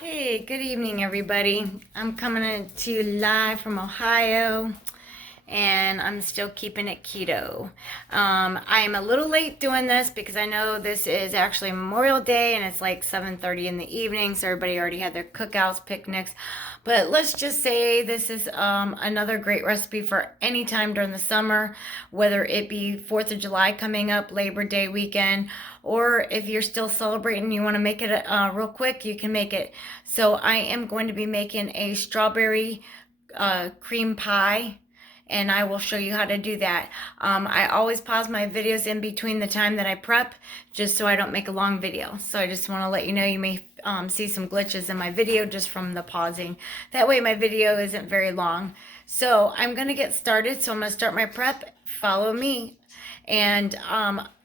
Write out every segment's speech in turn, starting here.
Hey, good evening, everybody. I'm coming to you live from Ohio, and I'm still keeping it keto. I am a little late doing this because I know this is actually Memorial Day, and it's like 7:30 in the evening, so everybody already had their cookouts, picnics. But let's just say this is another great recipe for any time during the summer, whether it be 4th of July coming up, Labor Day weekend, or if you're still celebrating and you want to make it real quick, you can make it. So I am going to be making a strawberry cream pie, and I will show you how to do that. I always pause my videos in between the time that I prep, just so I don't make a long video. So I just want to let you know you may see some glitches in my video just from the pausing. That way my video isn't very long. So I'm going to get started. So I'm going to start my prep. Follow me. And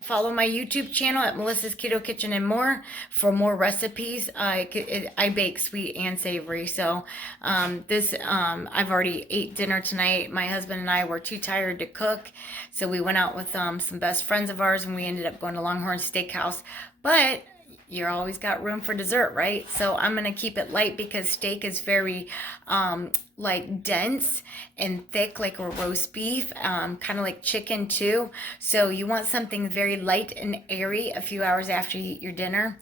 follow my YouTube channel at Melissa's Keto Kitchen and More for more recipes. I bake sweet and savory. So I've already ate dinner tonight. My husband and I were too tired to cook, so we went out with some best friends of ours, and we ended up going to Longhorn Steakhouse. But you're always got room for dessert, right? So I'm gonna keep it light because steak is very like dense and thick, like a roast beef, kind of like chicken too. So you want something very light and airy a few hours after you eat your dinner.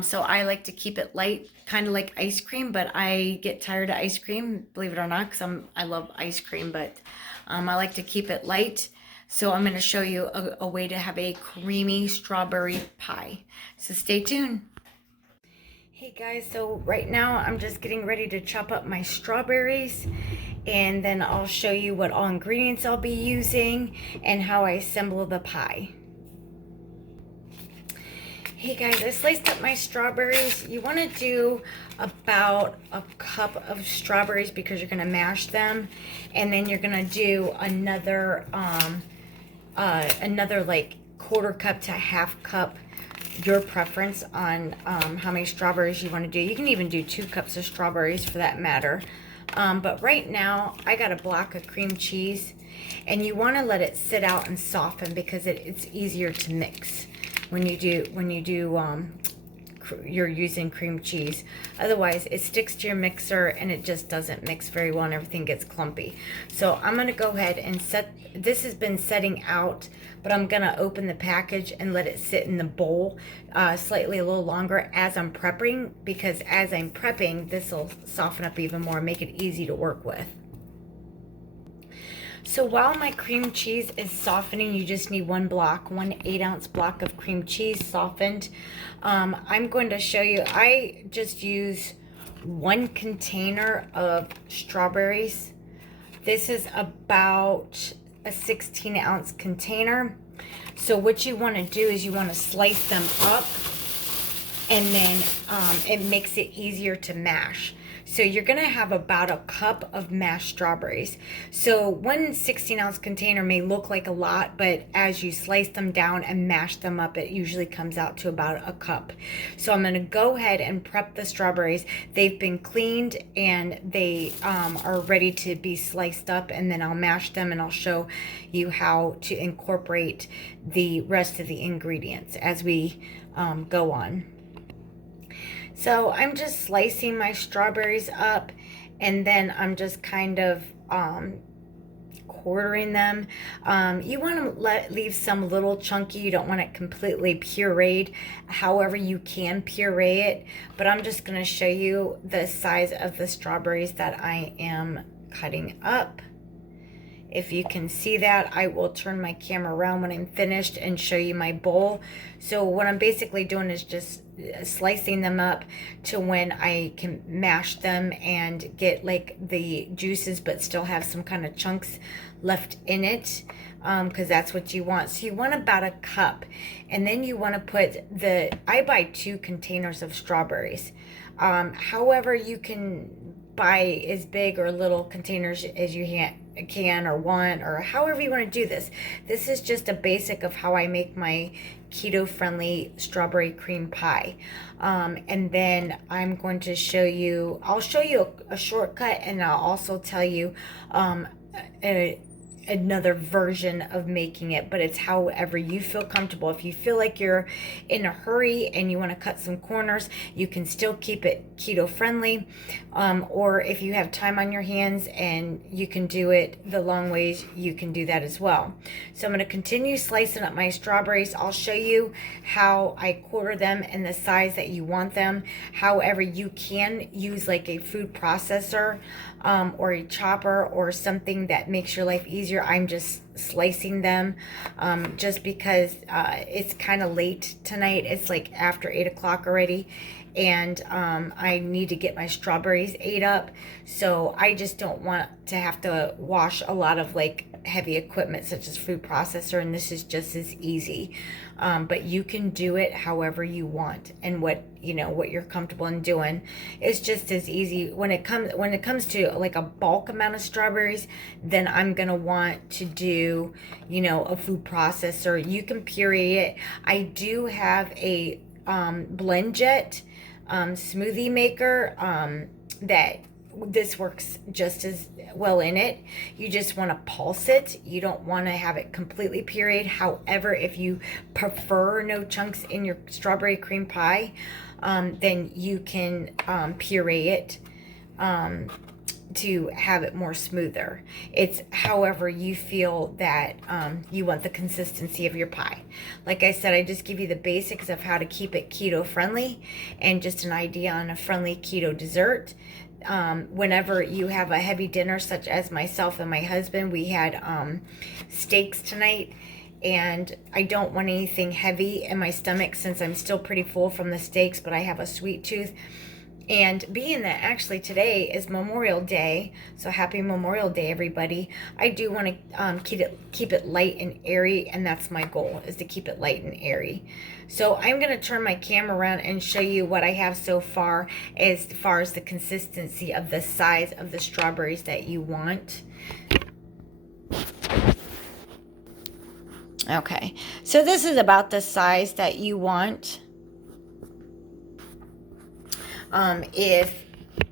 So I like to keep it light, kind of like ice cream, but I get tired of ice cream, believe it or not, because I love ice cream, but I like to keep it light. So I'm going to show you a way to have a creamy strawberry pie. So stay tuned. Hey guys, so right now I'm just getting ready to chop up my strawberries, and then I'll show you what all ingredients I'll be using and how I assemble the pie. Hey guys, I sliced up my strawberries. You want to do about a cup of strawberries because you're going to mash them, and then you're going to do another like quarter cup to half cup, your preference on how many strawberries you want to do. You can even do 2 cups of strawberries for that matter. But right now I got a block of cream cheese, and you want to let it sit out and soften because it's easier to mix when you're using cream cheese. Otherwise it sticks to your mixer and it just doesn't mix very well and everything gets clumpy. So I'm going to go ahead and this has been setting out, but I'm going to open the package and let it sit in the bowl slightly a little longer as I'm prepping, because as I'm prepping, this will soften up even more, make it easy to work with. So while my cream cheese is softening, you just need one 8-ounce block of cream cheese softened. I'm going to show you, I just use 1 container of strawberries. This is about a 16-ounce container. So what you want to do is you want to slice them up, and then it makes it easier to mash. So you're going to have about a cup of mashed strawberries. So one 16-ounce container may look like a lot, but as you slice them down and mash them up, it usually comes out to about a cup. So I'm going to go ahead and prep the strawberries. They've been cleaned and they are ready to be sliced up, and then I'll mash them and I'll show you how to incorporate the rest of the ingredients as we go on. So I'm just slicing my strawberries up, and then I'm just kind of quartering them. You want to leave some little chunky. You don't want it completely pureed. However, you can puree it, but I'm just going to show you the size of the strawberries that I am cutting up. If you can see that, I will turn my camera around when I'm finished and show you my bowl. So what I'm basically doing is just slicing them up to when I can mash them and get like the juices but still have some kind of chunks left in it, because that's what you want. So you want about a cup, and then you want to put I buy 2 containers of strawberries. However, you can buy as big or little containers as you can or want, or however you want to do this. This is just a basic of how I make my keto friendly strawberry cream pie. And then I'm going to show you, I'll show you a shortcut, and I'll also tell you another version of making it, but it's however you feel comfortable. If you feel like you're in a hurry and you want to cut some corners, you can still keep it keto friendly. Or if you have time on your hands and you can do it the long ways, you can do that as well. So I'm going to continue slicing up my strawberries. I'll show you how I quarter them in the size that you want them. However, you can use like a food processor or a chopper or something that makes your life easier. I'm just slicing them just because it's kind of late tonight. It's like after 8 o'clock already, and I need to get my strawberries ate up. So I just don't want to have to wash a lot of like heavy equipment such as food processor, and this is just as easy. But you can do it however you want, and what you're comfortable in doing. It's just as easy. When it comes to like a bulk amount of strawberries, then I'm gonna want to do a food processor. You can puree it. I do have a blend jet smoothie maker that this works just as well in it. You just want to pulse it. You don't want to have it completely pureed. However, if you prefer no chunks in your strawberry cream pie, then you can puree it to have it more smoother. It's however you feel that you want the consistency of your pie. Like I said, I just give you the basics of how to keep it keto friendly and just an idea on a friendly keto dessert. Whenever you have a heavy dinner, such as myself and my husband, we had steaks tonight, and I don't want anything heavy in my stomach since I'm still pretty full from the steaks, but I have a sweet tooth. And being that actually today is Memorial Day, so happy Memorial Day, everybody. I do want to keep it light and airy, and that's my goal, is to keep it light and airy. So I'm going to turn my camera around and show you what I have so far as the consistency of the size of the strawberries that you want. Okay, so this is about the size that you want. If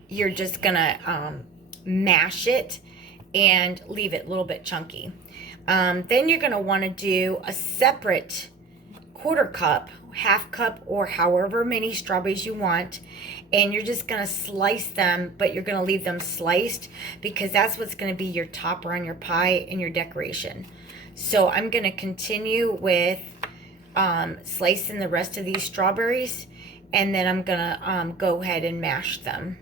you're just gonna mash it and leave it a little bit chunky, then you're gonna want to do a separate quarter cup, half cup, or however many strawberries you want, and you're just gonna slice them, but you're gonna leave them sliced because that's what's gonna be your topper on your pie and your decoration. So I'm gonna continue with slicing the rest of these strawberries, and then I'm gonna go ahead and mash them.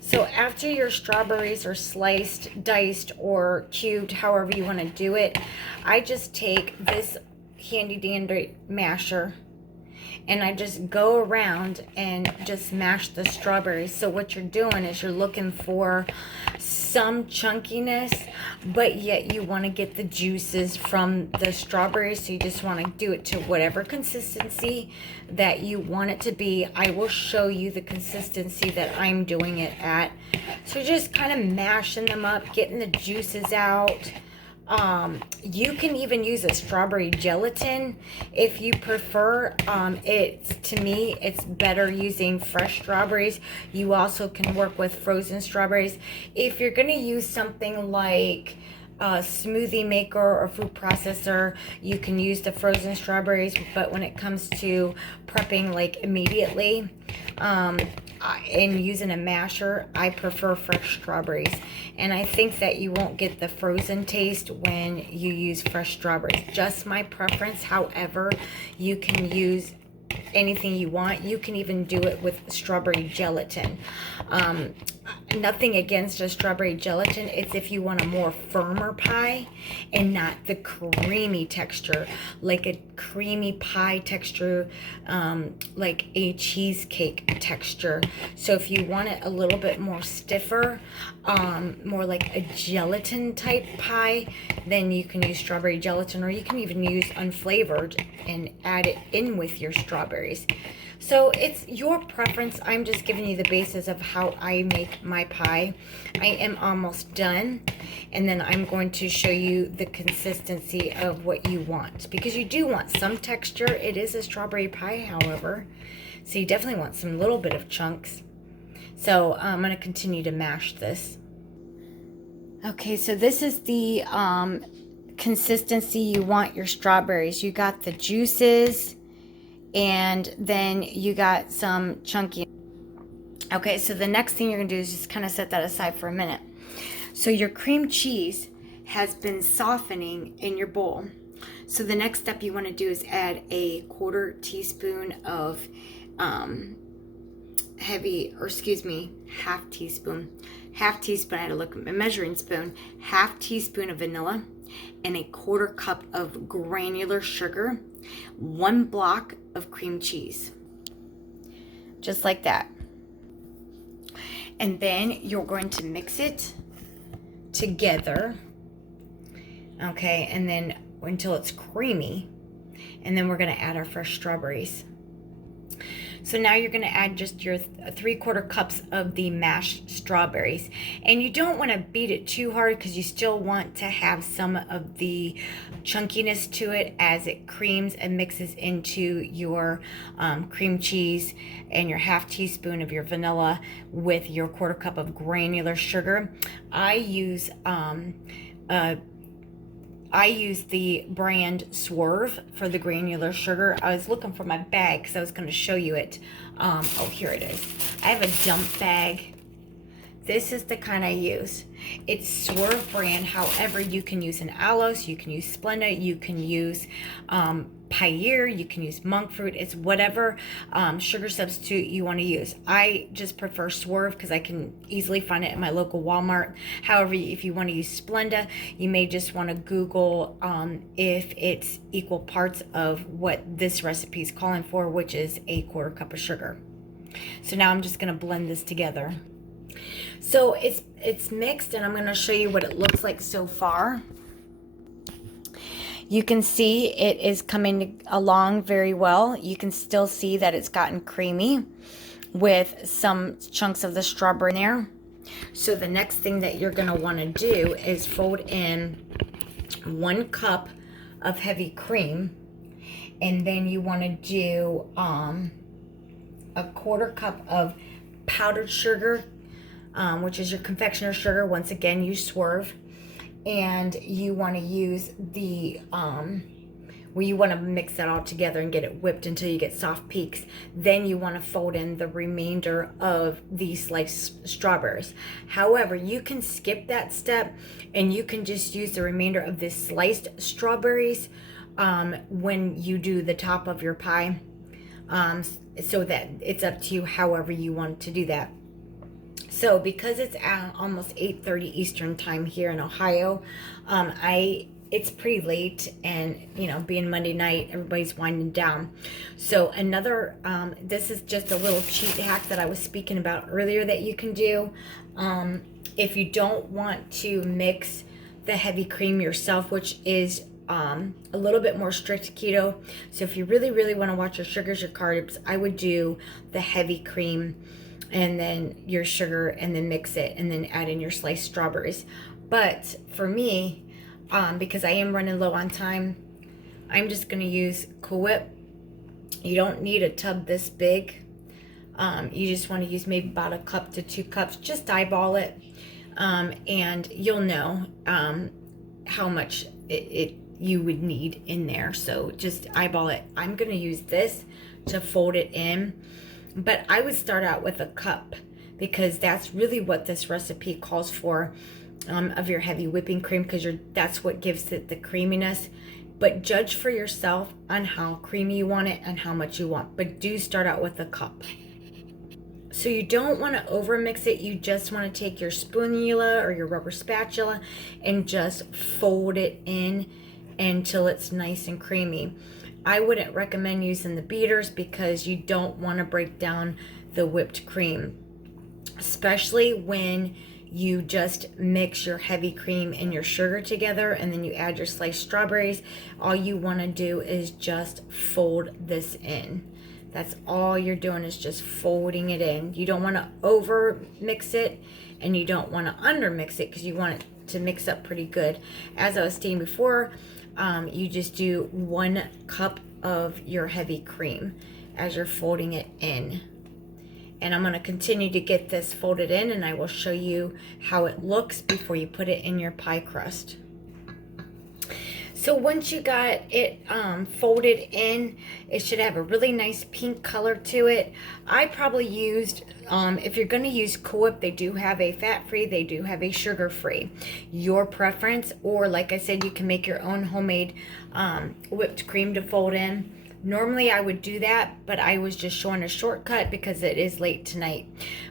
So after your strawberries are sliced, diced, or cubed, however you want to do it, I just take this handy dandy masher and I just go around and just mash the strawberries. So what you're doing is you're looking for some chunkiness, but yet you want to get the juices from the strawberries. So you just want to do it to whatever consistency that you want it to be. I will show you the consistency that I'm doing it at. So just kind of mashing them up, getting the juices out. You can even use a strawberry gelatin if you prefer. To me, it's better using fresh strawberries. You also can work with frozen strawberries. If you're going to use something like a smoothie maker or food processor, you can use the frozen strawberries, but when it comes to prepping like immediately and using a masher, I prefer fresh strawberries. And I think that you won't get the frozen taste when you use fresh strawberries. Just my preference. However, you can use anything you want. You can even do it with strawberry gelatin. Nothing against a strawberry gelatin. It's if you want a more firmer pie and not the creamy texture, like a creamy pie texture, like a cheesecake texture. So if you want it a little bit more stiffer, more like a gelatin type pie, then you can use strawberry gelatin, or you can even use unflavored and add it in with your strawberries. So it's your preference. I'm just giving you the basis of how I make my pie. I am almost done, and then I'm going to show you the consistency of what you want, because you do want some texture. It is a strawberry pie, however, so you definitely want some little bit of chunks. So I'm going to continue to mash this. Okay, so this is the consistency you want your strawberries. You got the juices, and then you got some chunky. Okay, so the next thing you're gonna do is just kind of set that aside for a minute. So your cream cheese has been softening in your bowl. So the next step you want to do is add a quarter teaspoon of half teaspoon. I had to look at my measuring spoon. Half teaspoon of vanilla and a quarter cup of granular sugar, 1 block of cream cheese. Just like that. And then you're going to mix it together. Okay, and then until it's creamy. And then we're going to add our fresh strawberries. So now you're going to add just your 3/4 cups of the mashed strawberries. And you don't want to beat it too hard because you still want to have some of the chunkiness to it as it creams and mixes into your cream cheese and your half teaspoon of your vanilla with your 1/4 cup of granular sugar. I use the brand Swerve for the granular sugar. I was looking for my bag because I was going to show you it. Oh, here it is. I have a dump bag. This is the kind I use. It's Swerve brand. However, you can use an Aloes, you can use Splenda, you can use Pyre, you can use monk fruit. It's whatever sugar substitute you want to use. I just prefer Swerve because I can easily find it at my local Walmart. However, if you want to use Splenda, you may just want to Google if it's equal parts of what this recipe is calling for, which is a 1/4 cup of sugar. So now I'm just going to blend this together. So it's mixed, and I'm going to show you what it looks like so far. You can see it is coming along very well. You can still see that it's gotten creamy with some chunks of the strawberry in there. So the next thing that you're going to want to do is fold in 1 cup of heavy cream, and then you want to do a 1/4 cup of powdered sugar, which is your confectioner sugar. Once again, you Swerve. And you want to use the you want to mix that all together and get it whipped until you get soft peaks. Then you want to fold in the remainder of the sliced strawberries. However, you can skip that step and you can just use the remainder of the sliced strawberries when you do the top of your pie, so that it's up to you however you want to do that. So because it's almost 8:30 Eastern time here in Ohio, it's pretty late, and being Monday night, everybody's winding down. So this is just a little cheat hack that I was speaking about earlier that you can do. If you don't want to mix the heavy cream yourself, which is a little bit more strict keto. So if you really, really want to watch your sugars, your carbs, I would do the heavy cream and then your sugar, and then mix it, and then add in your sliced strawberries. But for me, because I am running low on time, I'm just going to use Cool Whip. You don't need a tub this big. You just want to use maybe about 1 cup to 2 cups. Just eyeball it, and you'll know how much you would need in there. So just eyeball it. I'm going to use this to fold it in. But I would start out with 1 cup because that's really what this recipe calls for, of your heavy whipping cream, because that's what gives it the creaminess. But judge for yourself on how creamy you want it and how much you want. But do start out with 1 cup. So you don't want to over mix it. You just want to take your spatula or your rubber spatula and just fold it in until it's nice and creamy. I wouldn't recommend using the beaters because you don't want to break down the whipped cream, especially when you just mix your heavy cream and your sugar together and then you add your sliced strawberries. All you want to do is just fold this in. That's all you're doing, is just folding it in. You don't want to over mix it and you don't want to under mix it because you want it to mix up pretty good. As I was saying before, you just do 1 cup of your heavy cream as you're folding it in. And I'm going to continue to get this folded in, and I will show you how it looks before you put it in your pie crust. So once you got it folded in, it should have a really nice pink color to it. I probably used, if you're going to use Cool Whip, they do have a fat-free, they do have a sugar-free. Your preference, or like I said, you can make your own homemade whipped cream to fold in. Normally I would do that, but I was just showing a shortcut because it is late tonight.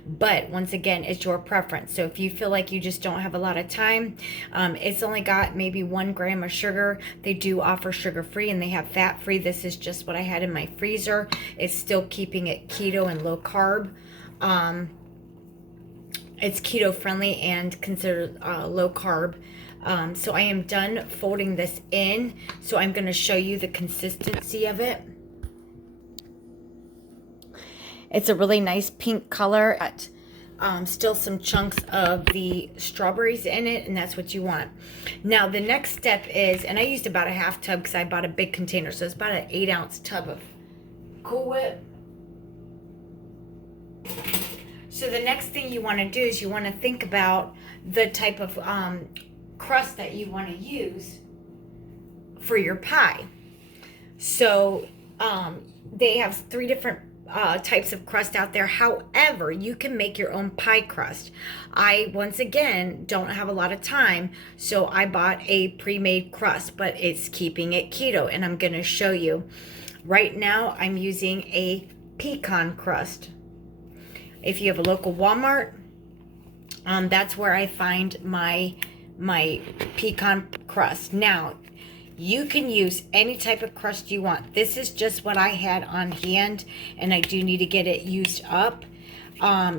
But once again, it's your preference. So if you feel like you just don't have a lot of time, it's only got maybe 1 gram of sugar. They do offer sugar-free and they have fat-free. This is just what I had in my freezer. It's still keeping it keto and low carb. It's keto friendly and considered low carb. So I am done folding this in. So I'm going to show you the consistency of it. It's a really nice pink color. Still some chunks of the strawberries in it, and that's what you want. Now the next step is, and I used about a half tub because I bought a big container, so it's about an 8-ounce tub of Cool Whip. So the next thing you want to do is you want to think about the type of crust that you want to use for your pie. So they have 3 different types of crust out there. However, you can make your own pie crust. I, once again, don't have a lot of time, so I bought a pre-made crust, but it's keeping it keto, and I'm going to show you. Right now, I'm using a pecan crust. If you have a local Walmart, that's where I find my pecan crust. Now, you can use any type of crust you want. This is just what I had on hand, and I do need to get it used up.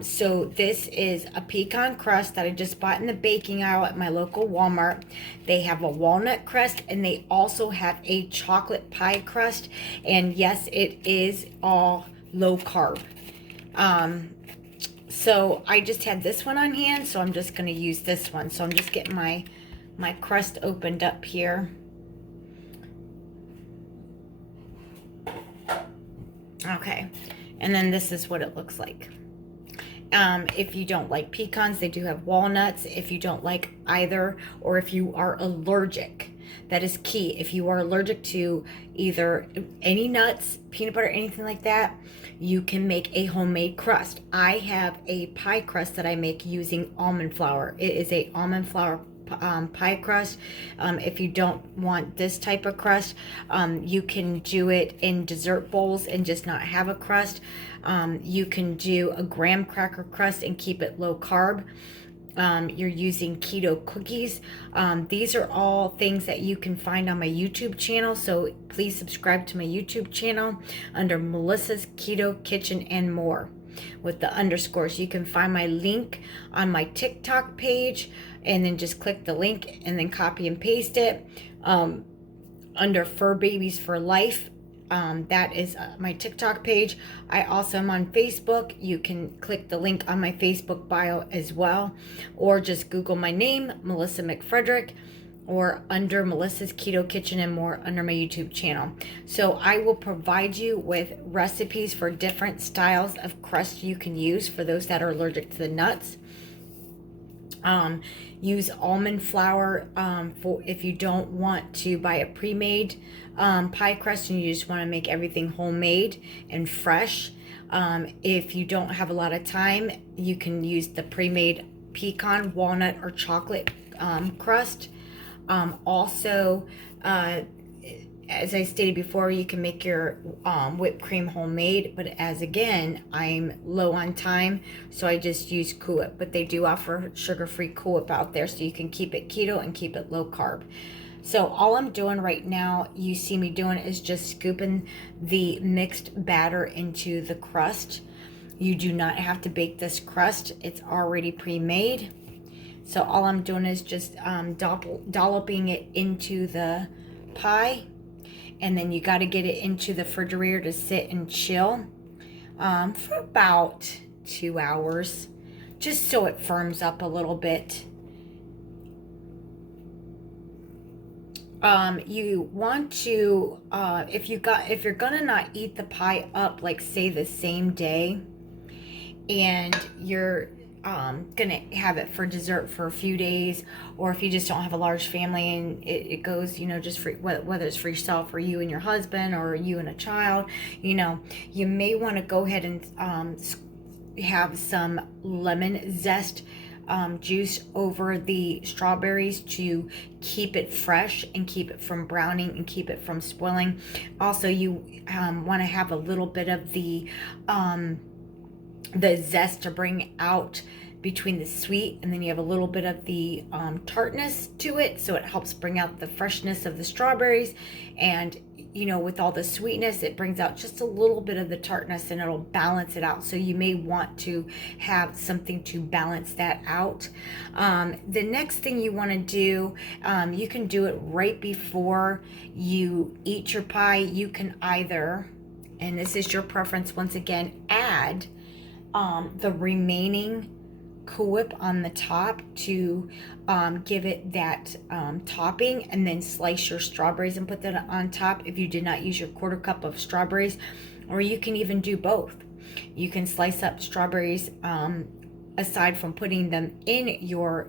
So this is a pecan crust that I just bought in the baking aisle at my local Walmart. They have a walnut crust, and they also have a chocolate pie crust. And yes, it is all low carb. So I just had this one on hand, so I'm just going to use this one. So I'm just getting my crust opened up here. Okay, and then this is what it looks like. If you don't like pecans, they do have walnuts. If you don't like either, or if you are allergic, that is key. If you are allergic to either any nuts, peanut butter, anything like that, you can make a homemade crust. I have a pie crust that I make using almond flour. It is a almond flour pie crust. If you don't want this type of crust, you can do it in dessert bowls and just not have a crust. You can do a graham cracker crust and keep it low carb. You're using keto cookies. These are all things that you can find on my YouTube channel, so please subscribe to my YouTube channel under Melissa's Keto Kitchen and More with the underscores. You can find my link on my TikTok page, and then just click the link and then copy and paste it under Fur Babies for Life. That is my TikTok page. I also am on Facebook. You can click the link on my Facebook bio as well, or just Google my name, Melissa McFrederick, or under Melissa's Keto Kitchen and More under my YouTube channel. So I will provide you with recipes for different styles of crust you can use for those that are allergic to the nuts. Use almond flour for if you don't want to buy a pre-made pie crust and you just want to make everything homemade and fresh. If you don't have a lot of time, you can use the pre-made pecan, walnut, or chocolate crust. Also, as I stated before, you can make your whipped cream homemade, but as again, I'm low on time, so I just use Cool Whip. But they do offer sugar-free Cool Whip out there, so you can keep it keto and keep it low carb. So all I'm doing right now, you see me doing, is just scooping the mixed batter into the crust. You do not have to bake this crust. It's already pre-made. So all I'm doing is just dolloping it into the pie. And then you got to get it into the refrigerator to sit and chill for about 2 hours, just so it firms up a little bit. You want to, if you're gonna not eat the pie up, like say the same day, and you're gonna have it for dessert for a few days, or if you just don't have a large family and it goes, you know, just for whether it's for yourself or you and your husband or you and a child, you know, you may want to go ahead and have some lemon zest juice over the strawberries to keep it fresh and keep it from browning and keep it from spoiling. Also, you want to have a little bit of the zest to bring out between the sweet, and then you have a little bit of the tartness to it, so it helps bring out the freshness of the strawberries. And you know, with all the sweetness, it brings out just a little bit of the tartness and it'll balance it out. So you may want to have something to balance that out. The next thing you want to do, you can do it right before you eat your pie. You can either, and this is your preference once again, add the remaining Cool Whip on the top to give it that topping, and then slice your strawberries and put that on top if you did not use your 1/4 cup of strawberries. Or you can even do both. You can slice up strawberries aside from putting them in your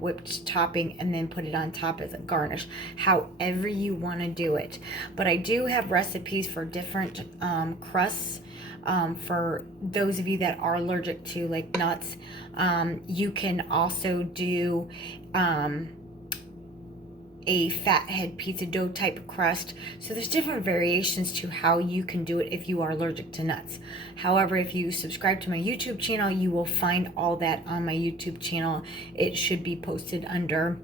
whipped topping and then put it on top as a garnish, however you want to do it. But I do have recipes for different crusts. For those of you that are allergic to like nuts, you can also do a fathead pizza dough type crust. So there's different variations to how you can do it if you are allergic to nuts. However, if you subscribe to my YouTube channel, you will find all that on my YouTube channel. It should be posted under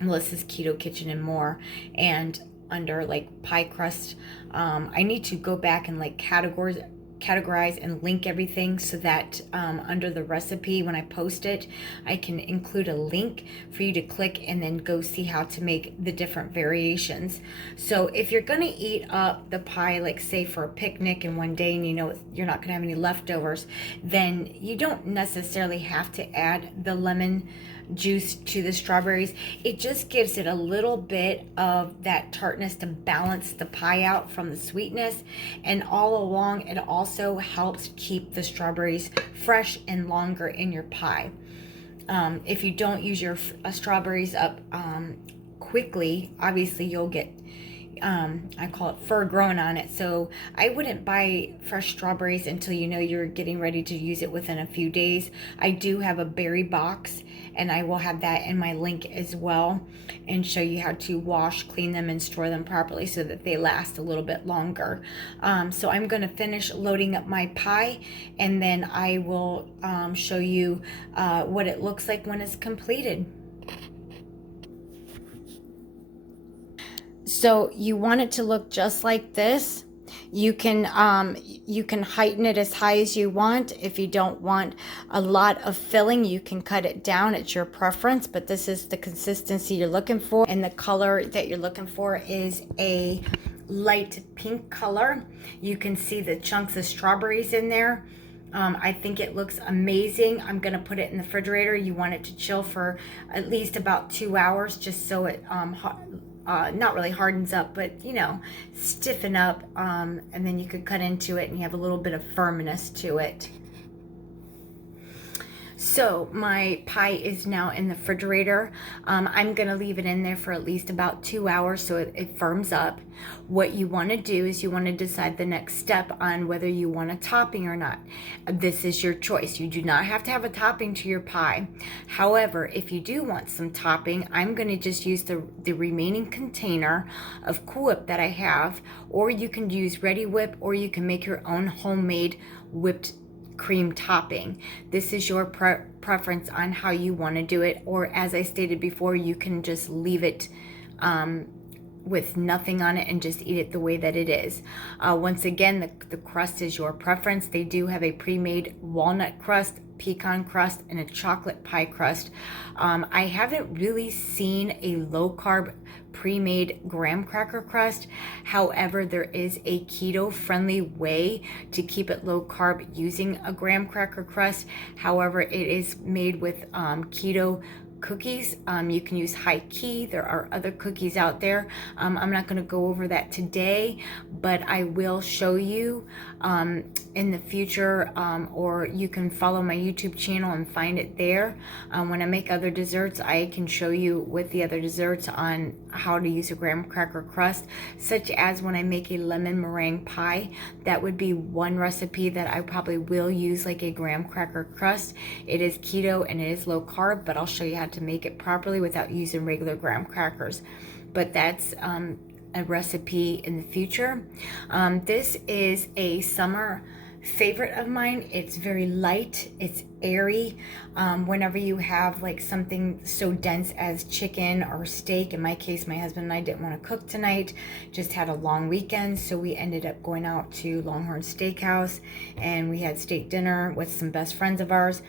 Melissa's Keto Kitchen and More, and under like pie crust. I need to go back and like categorize and link everything so that under the recipe, when I post it, I can include a link for you to click and then go see how to make the different variations. So if you're going to eat up the pie, like say for a picnic in one day, and you know you're not going to have any leftovers, then you don't necessarily have to add the lemon juice to the strawberries. It just gives it a little bit of that tartness to balance the pie out from the sweetness, and all along it also helps keep the strawberries fresh and longer in your pie. If you don't use your strawberries up quickly, obviously you'll get I call it fur growing on it. So I wouldn't buy fresh strawberries until you know you're getting ready to use it within a few days. I do have a berry box, and I will have that in my link as well, and show you how to wash, clean them, and store them properly so that they last a little bit longer. So I'm going to finish loading up my pie, and then I will show you what it looks like when it's completed. So you want it to look just like this. You can heighten it as high as you want. If you don't want a lot of filling, you can cut it down. It's your preference, but this is the consistency you're looking for. And the color that you're looking for is a light pink color. You can see the chunks of strawberries in there. I think it looks amazing. I'm going to put it in the refrigerator. You want it to chill for at least about 2 hours, just so it not really hardens up, but you know, stiffen up, and then you could cut into it and you have a little bit of firmness to it. So my pie is now in the refrigerator. I'm going to leave it in there for at least about 2 hours so it firms up. What you want to do is you want to decide the next step on whether you want a topping or not. This is your choice. You do not have to have a topping to your pie. However, if you do want some topping, I'm going to just use the remaining container of Cool Whip that I have, or you can use Ready Whip, or you can make your own homemade whipped cream topping. This is your preference on how you want to do it, or as I stated before, you can just leave it with nothing on it and just eat it the way that it is. Once again, the crust is your preference. They do have a pre-made walnut crust, pecan crust, and a chocolate pie crust. I haven't really seen a low-carb pre-made graham cracker crust. However, there is a keto-friendly way to keep it low-carb using a graham cracker crust. However, it is made with keto cookies. You can use high key. There are other cookies out there. I'm not going to go over that today, but I will show you in the future, or you can follow my YouTube channel and find it there. When I make other desserts, I can show you with the other desserts on how to use a graham cracker crust, such as when I make a lemon meringue pie. That would be one recipe that I probably will use like a graham cracker crust. It is keto and it is low carb, but I'll show you how to make it properly without using regular graham crackers. But that's a recipe in the future. This is a summer favorite of mine. It's very light, it's airy. Whenever you have like something so dense as chicken or steak, in my case, my husband and I didn't want to cook tonight, just had a long weekend, so we ended up going out to Longhorn Steakhouse and we had steak dinner with some best friends of ours.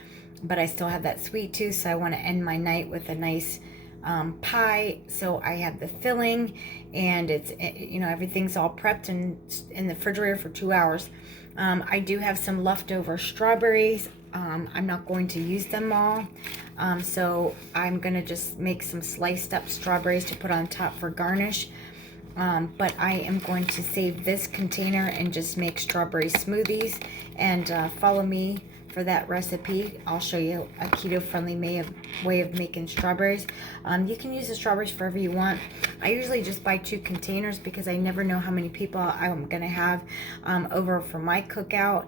But I still have that sweet tooth, so I want to end my night with a nice pie. So I have the filling, and it's, you know, everything's all prepped and in the refrigerator for 2 hours. I do have some leftover strawberries. I'm not going to use them all, so I'm gonna just make some sliced up strawberries to put on top for garnish. But I am going to save this container and just make strawberry smoothies, and follow me for that recipe. I'll show you a keto-friendly way of making strawberries. You can use the strawberries for whatever you want. I usually just buy 2 containers because I never know how many people I'm gonna have over for my cookout,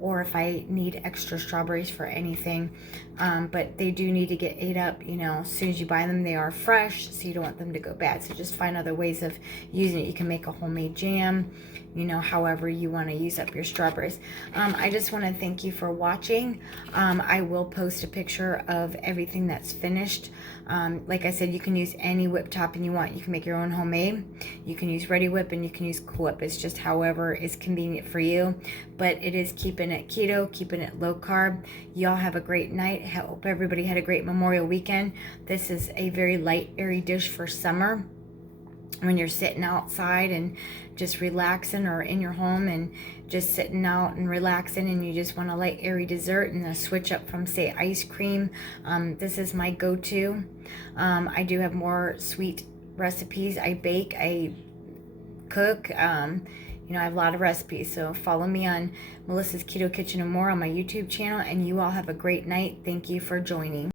or if I need extra strawberries for anything. But they do need to get ate up, you know, as soon as you buy them. They are fresh, so you don't want them to go bad. So just find other ways of using it. You can make a homemade jam, you know, however you want to use up your strawberries. I just want to thank you for watching. I will post a picture of everything that's finished. Like I said, you can use any whip topping you want. You can make your own homemade. You can use Ready Whip and you can use Cool Whip. It's just however is convenient for you. But it is keeping it keto, keeping it low carb. Y'all have a great night. Hope everybody had a great Memorial weekend. This is a very light, airy dish for summer, when you're sitting outside and just relaxing, or in your home and just sitting out and relaxing, and you just want a light airy dessert and a switch up from, say, ice cream. This is my go-to. I do have more sweet recipes. I bake, I cook, you know, I have a lot of recipes. So follow me on Melissa's Keto Kitchen and More on my YouTube channel, and you all have a great night. Thank you for joining.